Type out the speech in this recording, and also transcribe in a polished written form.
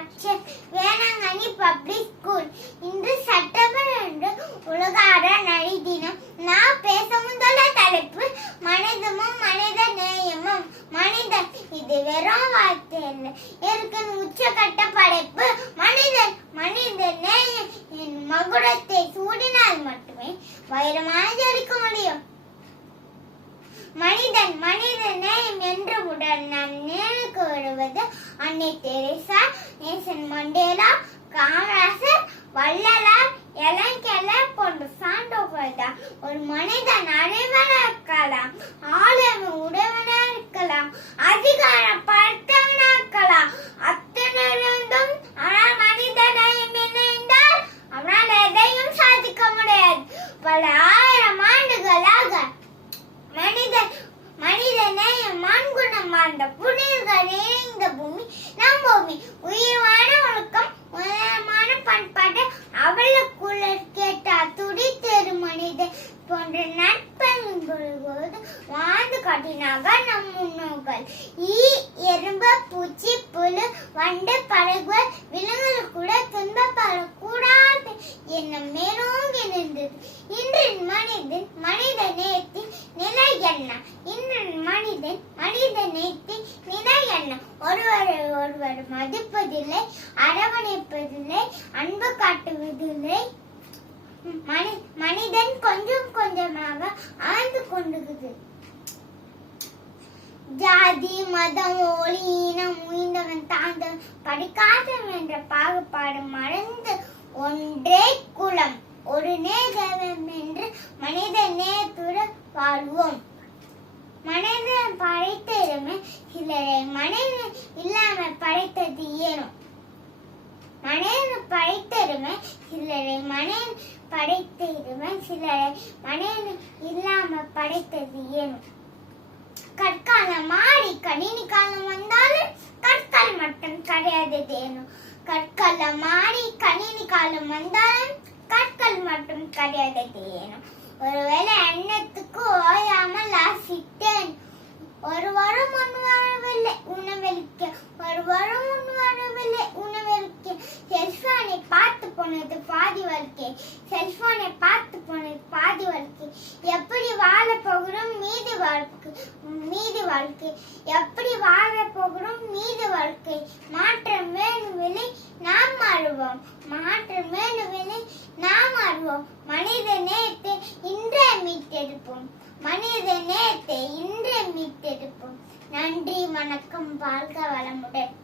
Structure Velankanni public school. இன்று September 2 உலக அறநெறி தினம். நான் பேச முதல்ல தலைப்பு மனிதமும் மனித நேயமும். மனிதன் இது வெறும் வார்த்தை இல்லை, இருக்கும் உச்சகட்ட படைப்பு. மனிதன் மனித நேயம் என் மகுடத்தை சூடினால் மட்டுமே வைரமாக ஜொலிக்க முடியும். மனிதன் மனித நேயம் என்றவுடன் நாம் நினைவுக்கு வருவது அன்னை தெரேசா, நேசன் மண்டேலா, காமராசர், வள்ளலார், எலங்கெல்லர் போன்ற சான்றோர்கள் தான். ஒரு மனிதன் அனைவனாக இருக்கலாம், ஆளுமை உடையவனாக இருக்கலாம், அதிகாரம் படுத்தவனாக இருக்கலாம். அத்தனையும் ஆனால் மனித நேயம் என்ன என்றால் அவனால் எதையும் சாதிக்க முடியாது. பல ஆயிரம் ஆண்டுகளாக மனித நேயம் மாண்குணம் வாழ்ந்த புனிதர்கள் நிறைந்த பூமி நம் பூமி. உயர்வான ஒழுக்கம், உயரமான பண்பாடு, அவளுக்குள்ள கேட்டால் துடித்தெரு மனிதன் போன்ற நட்பண்புகளோடு வாழ்ந்து காட்டினார்கள் நம் முன்னோர்கள். எறும்பு, பூச்சி, புழு, வண்டு, பறவை, விலங்குகள் கூட துன்பப்படக்கூடாது என்ன மேலோங்கி நின்றது. இன்றின் மனிதன் மனித நேயத்தின் நிலை என்ன? இன்றின் மனிதன் மனித நேயத்தின் நிலை என்ன? ஒருவர் மதிப்பதில்லை, அரவணைப்பதில்லை, அன்பு காட்டுவதில்லை. மனிதன் கொஞ்சம் கொஞ்சமாக ஆழ்ந்து கொண்டுகிறது. ஜாதி, மதம், ஒளி, இனம், உயிர்ந்தவன் தாழ்ந்தவன் படிக்காதவன் என்ற பாகுபாடு மறந்து ஒன்றே குலம், ஒரு நேதவம் என்று மனித நேயத்துடன் வாழ்வோம். மனிதன் படைத்ததுமே சிலரை மனிதன் இல்லாமல் படைத்தது ஏனோ? மனிதன் படைத்ததுமே சிலரை மனிதன் படைத்ததுமே சிலரை மனிதன் இல்லாமல் படைத்தது ஏனோ? கற்காலம் மாறி கணினி காலம் வந்தாலும் கற்கள் மட்டும் கிடையாது தேனும். கற்காலம் மாறி கணினி காலம் வந்தாலும் கற்கள் மட்டும் கிடையாது தேனும். ஒருவேளை எண்ணத்துக்கு ஓயாமல் ஆசித்தேன். ஒரு வாரம் ஒன்று வரவில்லை உணவளிக்க, ஒரு வாரம் ஒன்று வரவில்லை உணவளிக்க. செல்போனை பார்த்து போனது பாதி வாழ்க்கை, செல்போனை பார்த்து போனது பாதி வாழ்க்கை. எப்படி வாழ போகிறோம் மீது வாழ்க்கை, எப்படி வாழ போகிறோம் மீது வாழ்க்கை. மாற்றம் வேணுமில்லை நாம் மாறுவோம், மாற்றம் வேணுமில்லை நாம் மாறுவோம். மனித நேயத்தை இன்றே மீட்டெடுப்போம், மனித நேயத்தை இன்றே மீட்டெடுப்போம். நன்றி, வணக்கம், வாழ்க வளமுடன்.